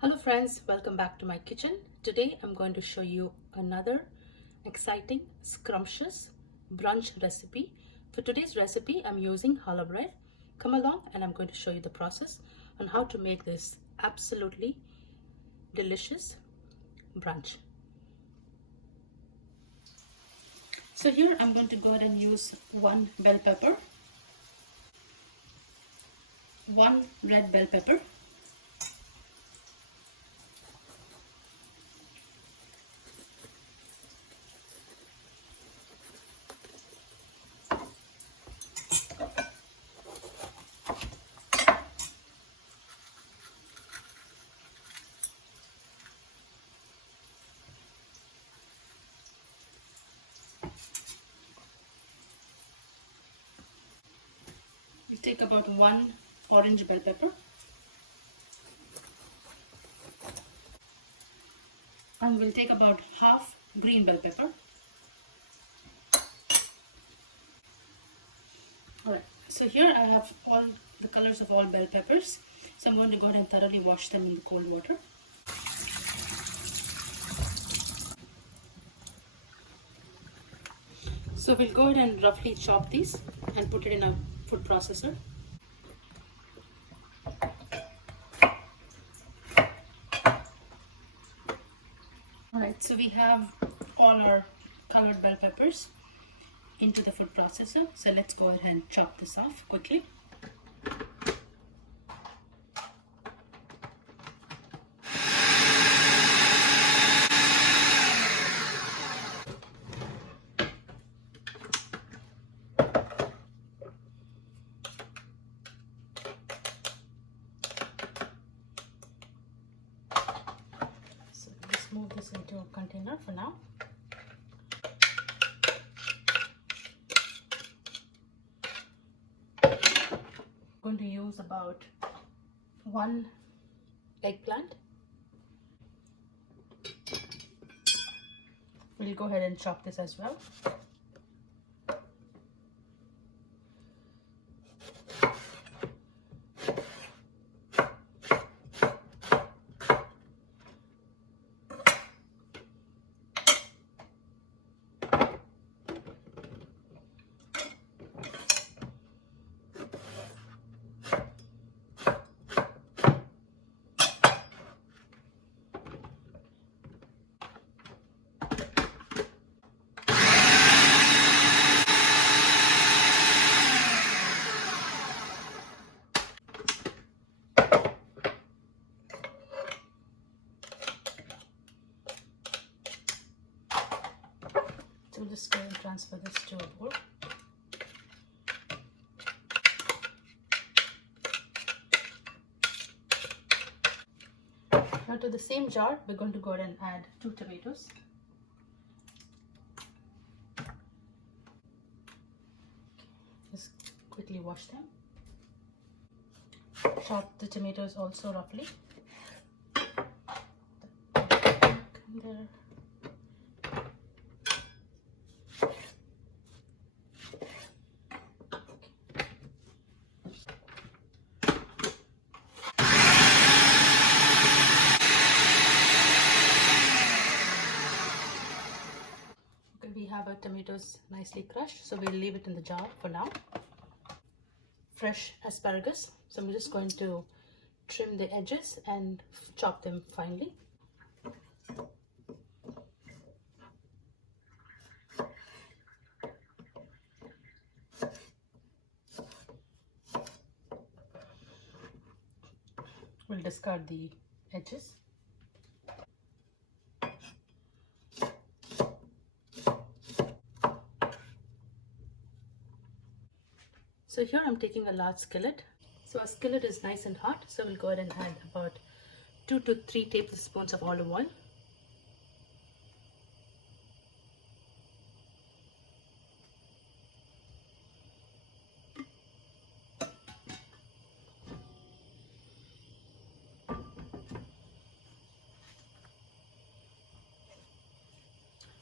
Hello friends, welcome back to my kitchen. Today I'm going to show you another exciting, scrumptious brunch recipe. For today's recipe, I'm using challah bread. Come along and I'm going to show you the process on how to make this absolutely delicious brunch. So here I'm going to go ahead and use one bell pepper, one red bell pepper, you take about one orange bell pepper, and we'll take about half green bell pepper. Alright, so here I have all the colors of all bell peppers, so I'm going to go ahead and thoroughly wash them in the cold water. So we'll go ahead and roughly chop these and put it in a food processor. Alright, so we have all our colored bell peppers into the food processor. So let's go ahead and chop this off quickly. So let's move this into a container for now. I'm going to use about one eggplant. We'll go ahead and chop this as well. So we'll just go and transfer this to a bowl. Now to the same jar, we're going to go ahead and add 2 tomatoes. Just quickly wash them. Chop the tomatoes also roughly. There. We have our tomatoes nicely crushed, so we'll leave it in the jar for now. Fresh asparagus, so I'm just going to trim the edges and chop them finely. We'll discard the edges. So here I'm taking a large skillet. So our skillet is nice and hot, so we'll go ahead and add about 2 to 3 tablespoons of olive oil.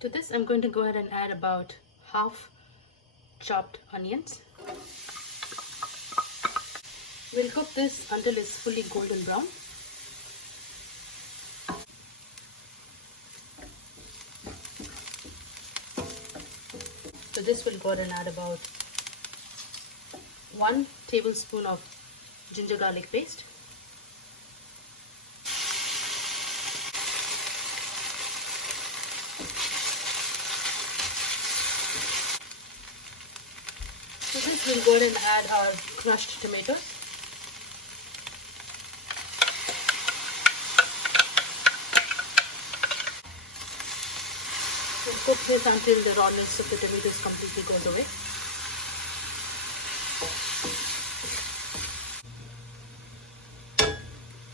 To this I'm going to go ahead and add about half chopped onions. We'll cook this until it's fully golden brown. So this will go ahead and add about 1 tablespoon of ginger garlic paste. So this will go ahead and add our crushed tomatoes. We'll cook this until the rawness of the tomatoes completely goes away.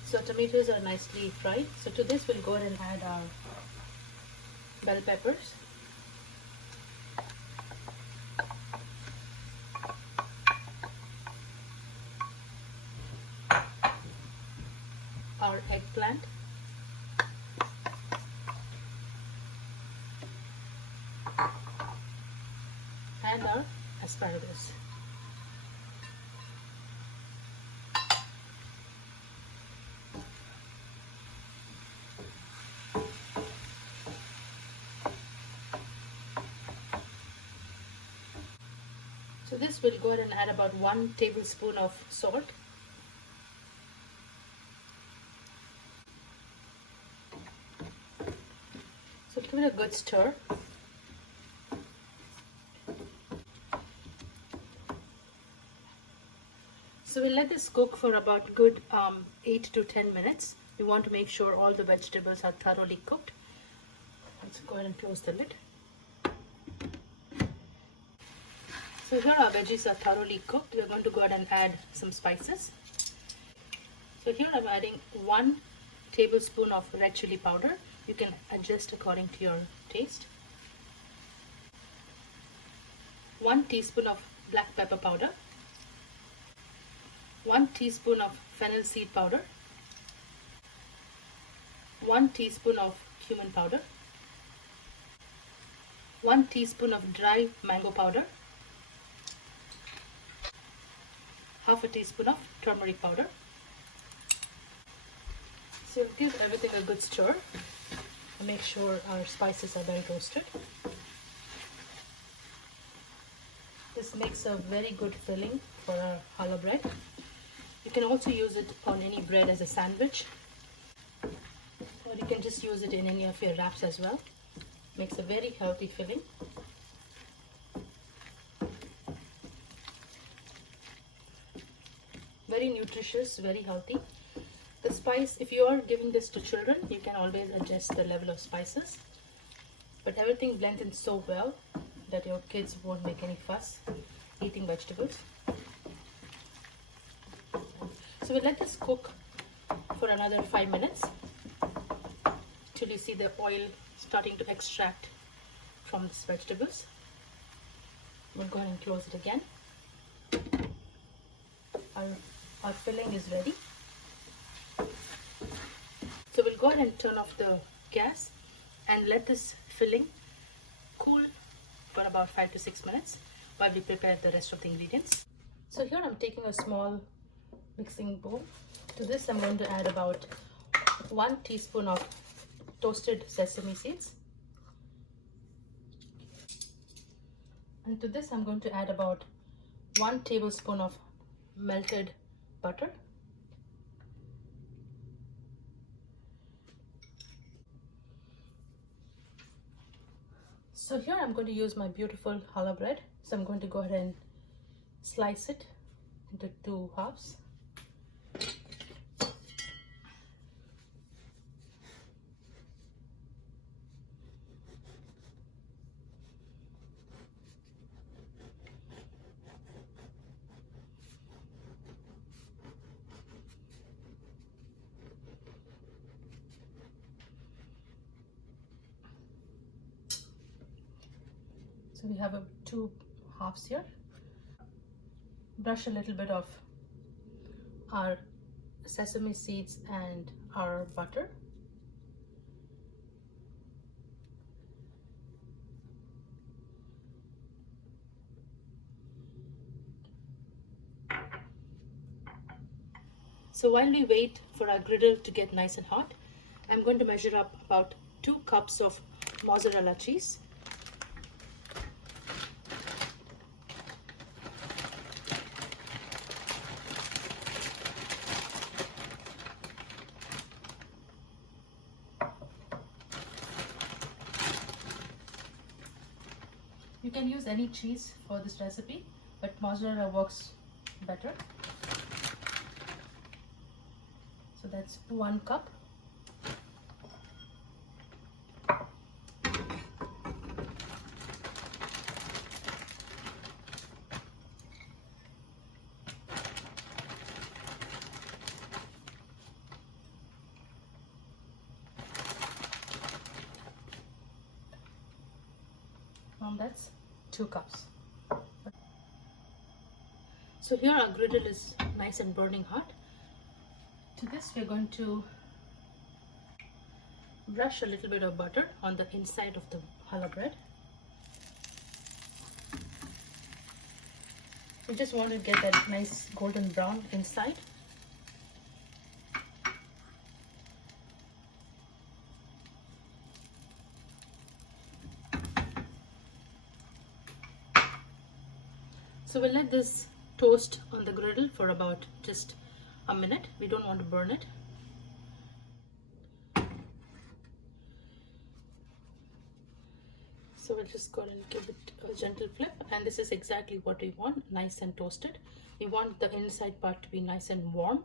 So tomatoes are nicely fried. So to this we'll go ahead and add our bell peppers. Our eggplant. And our asparagus. So this will go ahead and add about 1 tablespoon of salt. So give it a good stir. So we'll let this cook for about good 8 to 10 minutes. We want to make sure all the vegetables are thoroughly cooked. Let's go ahead and close the lid. So here our veggies are thoroughly cooked. We're going to go ahead and add some spices. So here I'm adding 1 tablespoon of red chili powder. You can adjust according to your taste. 1 teaspoon of black pepper powder. 1 teaspoon of fennel seed powder. 1 teaspoon of cumin powder. 1 teaspoon of dry mango powder. Half a teaspoon of turmeric powder. So give everything a good stir and make sure our spices are well roasted. This makes a very good filling for our challah bread. You can also use it on any bread as a sandwich, or you can just use it in any of your wraps as well. Makes a very healthy filling. Very nutritious, very healthy. The spice, if you are giving this to children, you can always adjust the level of spices. But everything blends in so well that your kids won't make any fuss eating vegetables. So we'll let this cook for another 5 minutes till you see the oil starting to extract from these vegetables. We'll go ahead and close it again. Our filling is ready. So we'll go ahead and turn off the gas and let this filling cool for about 5 to 6 minutes while we prepare the rest of the ingredients. So here I'm taking a small mixing bowl. To this I'm going to add about 1 teaspoon of toasted sesame seeds. And to this I'm going to add about 1 tablespoon of melted butter. So here I'm going to use my beautiful challah bread. So I'm going to go ahead and slice it into 2 halves. So we have 2 halves here. Brush a little bit of our sesame seeds and our butter. So while we wait for our griddle to get nice and hot, I'm going to measure up about 2 cups of mozzarella cheese. You can use any cheese for this recipe, but mozzarella works better. So that's 1 cup. And that's 2 cups. So here our griddle is nice and burning hot. To this we're going to brush a little bit of butter on the inside of the challah bread. We just want to get that nice golden brown inside. So we'll let this toast on the griddle for about just a minute. We don't want to burn it. So we'll just go ahead and give it a gentle flip, and this is exactly what we want, nice and toasted. We want the inside part to be nice and warm.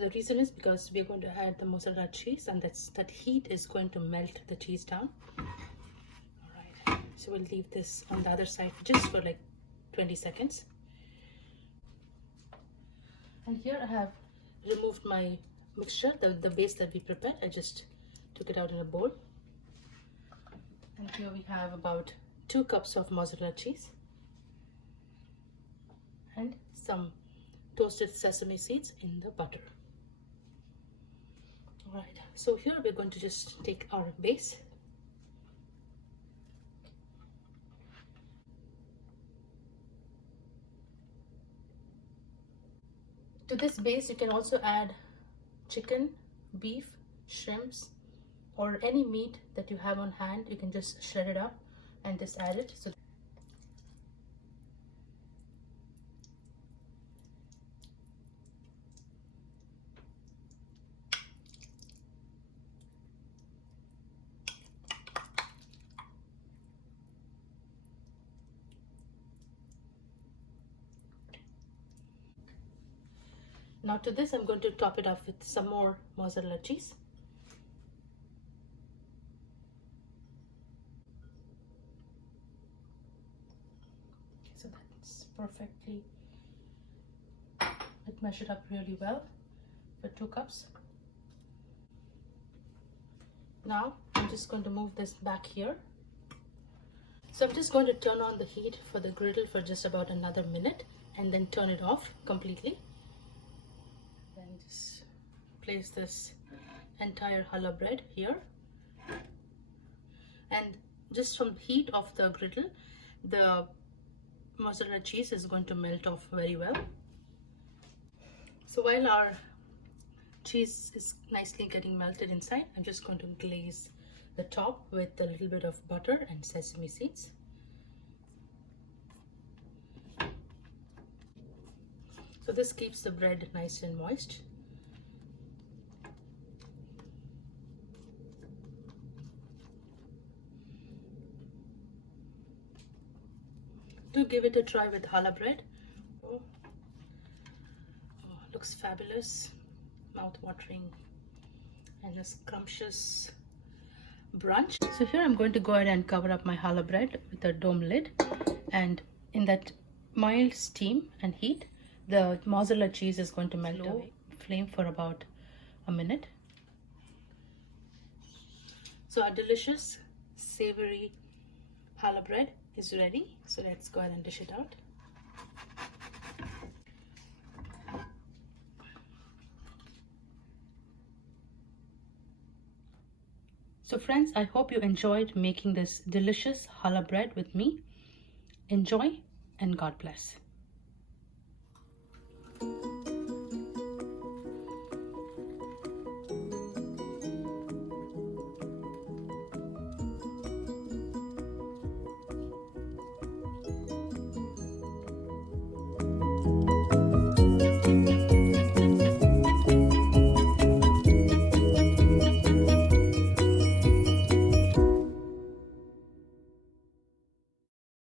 The reason is because we're going to add the mozzarella cheese, and that heat is going to melt the cheese down. Alright, so we'll leave this on the other side just for like 20 seconds. And here I have removed my mixture, the base that we prepared. I just took it out in a bowl. And here we have about 2 cups of mozzarella cheese and some toasted sesame seeds in the butter. Alright, so here we're going to just take our base. To this base you can also add chicken, beef, shrimps, or any meat that you have on hand. You can just shred it up and just add it. So now to this I'm going to top it off with some more mozzarella cheese. So that's perfectly, it measured up really well for 2 cups. Now I'm just going to move this back here. So I'm just going to turn on the heat for the griddle for just about another minute and then turn it off completely. Then just place this entire challah bread here, and just from the heat of the griddle the mozzarella cheese is going to melt off very well. So while our cheese is nicely getting melted inside, I'm just going to glaze the top with a little bit of butter and sesame seeds. So this keeps the bread nice and moist. Do give it a try with challah bread. Oh, looks fabulous, mouth-watering, and a scrumptious brunch. So here I'm going to go ahead and cover up my challah bread with a dome lid, and in that mild steam and heat the mozzarella cheese is going to melt away. Flame for about a minute. So our delicious savory challah bread is ready. So let's go ahead and dish it out. So friends, I hope you enjoyed making this delicious challah bread with me. Enjoy and God bless.